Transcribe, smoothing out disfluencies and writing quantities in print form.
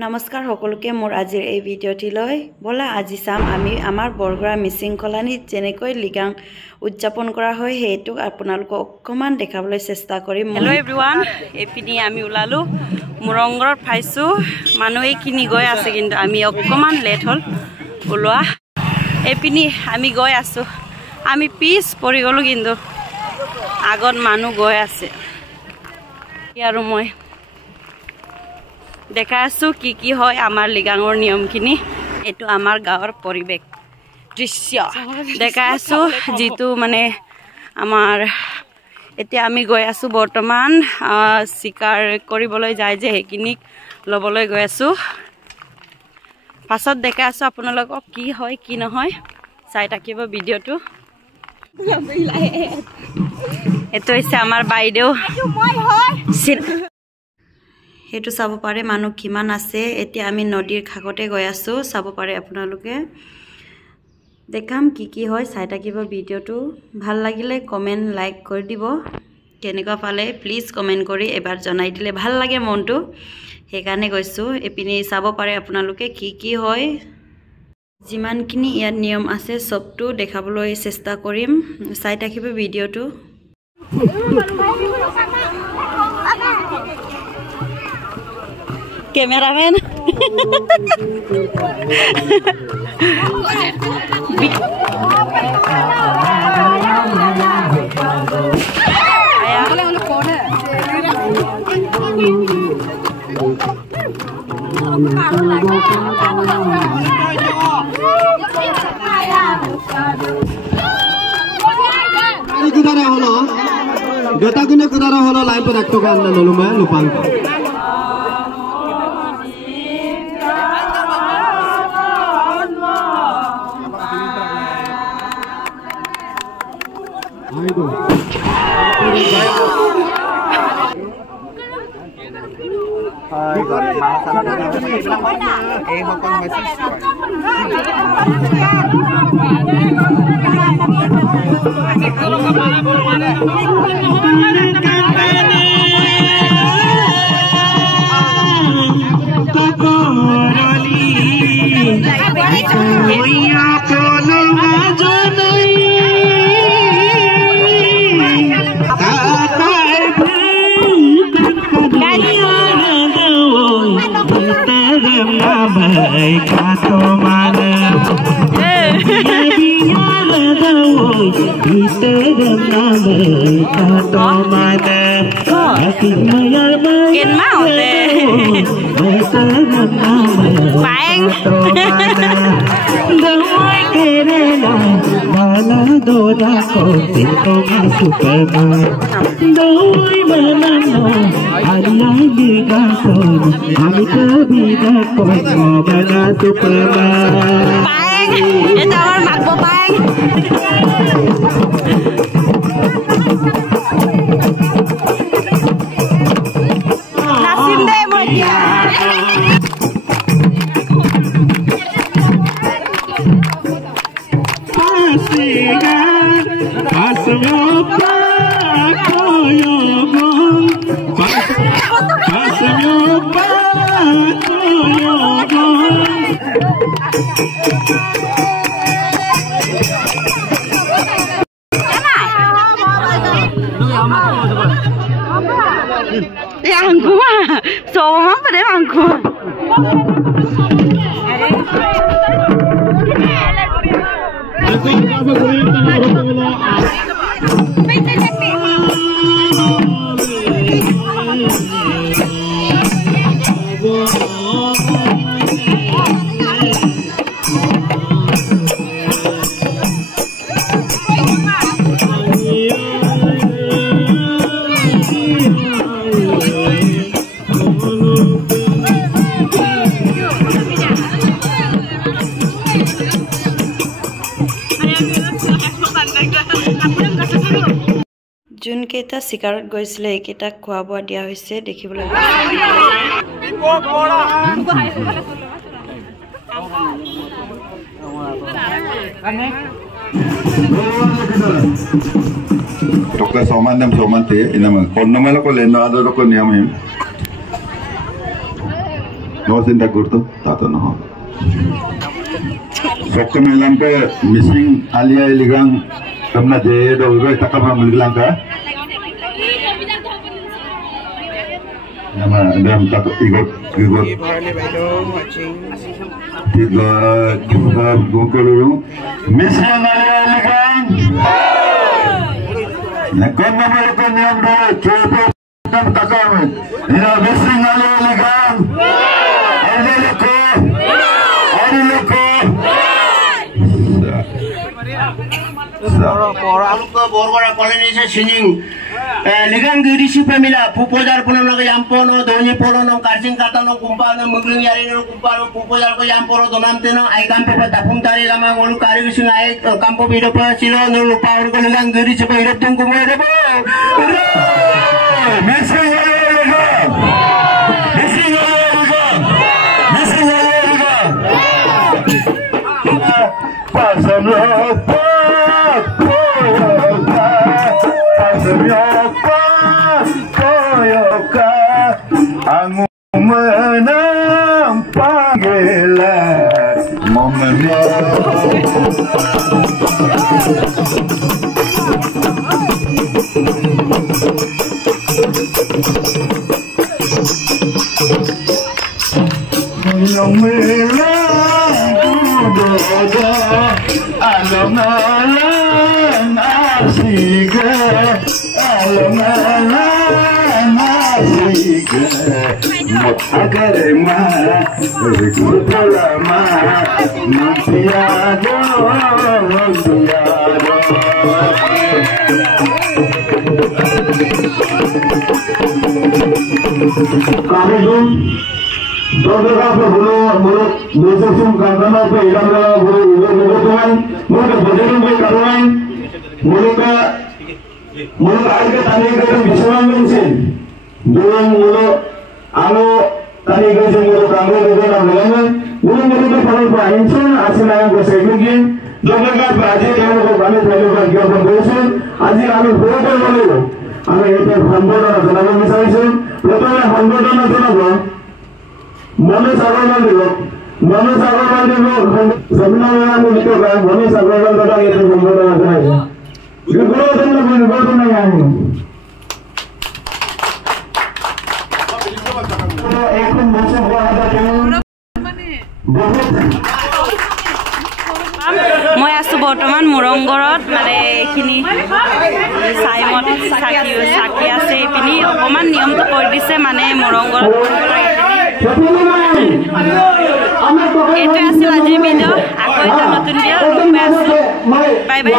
নমস্কাৰ সকলোকে মোৰ আজিৰ এই ভিডিঅ'টিলৈ বলা আজি চাম আমি আমাৰ বৰগুৰা মিচিং কলনীত যেনেকৈ লিগাং উদযাপন কৰা হয় হেতু আপোনালোকক অকমান দেখাবলৈ চেষ্টা কৰিম। হেল্ল' এভৰিৱান, এপিনি আমি উলালো মুৰংগৰত পাইছো মানুহে কিনি গৈ আছে কিন্তু আমি অকমান লেট হল ওলোৱা। এপিনি আমি গৈ আছো, আমি পিছ পৰি গলো কিন্তু আগত মানুহ গৈ আছে আৰু মই দেখা আছো কি হয় আমাৰ লিগাঙৰ নিয়মখিনি। এটো আমাৰ গাঁৱৰ পৰিবেশ দৃশ্য দেখা আছো যেটো মানে আমাৰ এতিয়া আমি গৈ আছো বৰ্তমান শিকাৰ কৰিবলৈ যায় যে হেকিনিক লবলৈ গৈ আছো। পাছত দেখা আছো আপোনালোকক কি হয় কি নহয় চাই থাকিব ভিডিঅ'টো। এটো হৈছে আমাৰ বাইদেউ হেতু চাব পাৰে মানুহ কিমান আছে। এতিয়া আমি নদীৰ খাগতে গৈ আছো, চাব পাৰে আপোনালোকে। দেখাম কি হয় চাই থাকিব ভিডিঅ'টো। ভাল লাগিলে কমেন্ট লাইক কৰি দিব, কেনেকুৱা পালে প্লিজ কমেন্ট কৰি এবাৰ জনাই দিলে ভাল লাগে মনটো, সেইকাৰণে গৈছো। এপিনি চাব পাৰে আপোনালোকে কি হয়। যিমানখিনি ইয়াত নিয়ম আছে সবটো দেখাবলৈ চেষ্টা কৰিম, চাই থাকিব ভিডিঅ'টো। Cameraman. Kudara holo, gata guna kudara holo lain pun akto kan noluma lupang. যোন কেইটা শিকাৰত গৈছিলে এইকেইটা খোৱা বোৱা দিয়া হৈছে দেখিবলৈ Toka somandam somante inam konnamala ko leno ado ko niamim চিন্তা করতো তা তো নহয় सबके महिलाओं पे मिसिंग आलिया लिगांग कमना जे दो वे तक हम लिगांग का nama dalam tak ikut tiga gongkol dulu misian alia ligaang nak nama itu niam dulu coba kan takam ini misian alia ligaang ada leko Alukko borgora colonization sining ligang giri supemila pupojar punono yampono doni polono karjing katano kumpano mugling yarino kumpano pupojar ko yamporo donamteno ai kampo tapung tari lama ngolu kari bisun ai kampo bido pa silo no lupa ko ligang giri supe hirap tung kumoy debo missing Aku menang panggilan momennya agar emah lama tiada Alo tadi guys yang kamu juga namanya, mungkin mereka kalau berani asal yang bersegligi, jangan kan berani yang mereka berani berjuang dia berjuang, aji alo berapa lalu, alo itu hambar dan nama misalnya, pertama hambar dan nama, mana sahabat dulu, sebenarnya aku itu kan, mana sahabat tentang itu hambar dan nama, juga tentang yang মই আছো বৰ্তমান মুৰংগৰত মানে এইখিনি চাইমত চাকি আছে এইপিনি অকমান নিয়মটো কৰি দিছে মানে মুৰংগৰত এইটোৱে আছিল আজিৰ ভিডিঅ' আকৌ এটা নতুন ভিডিঅ' লগ পাই আছো বাই বাই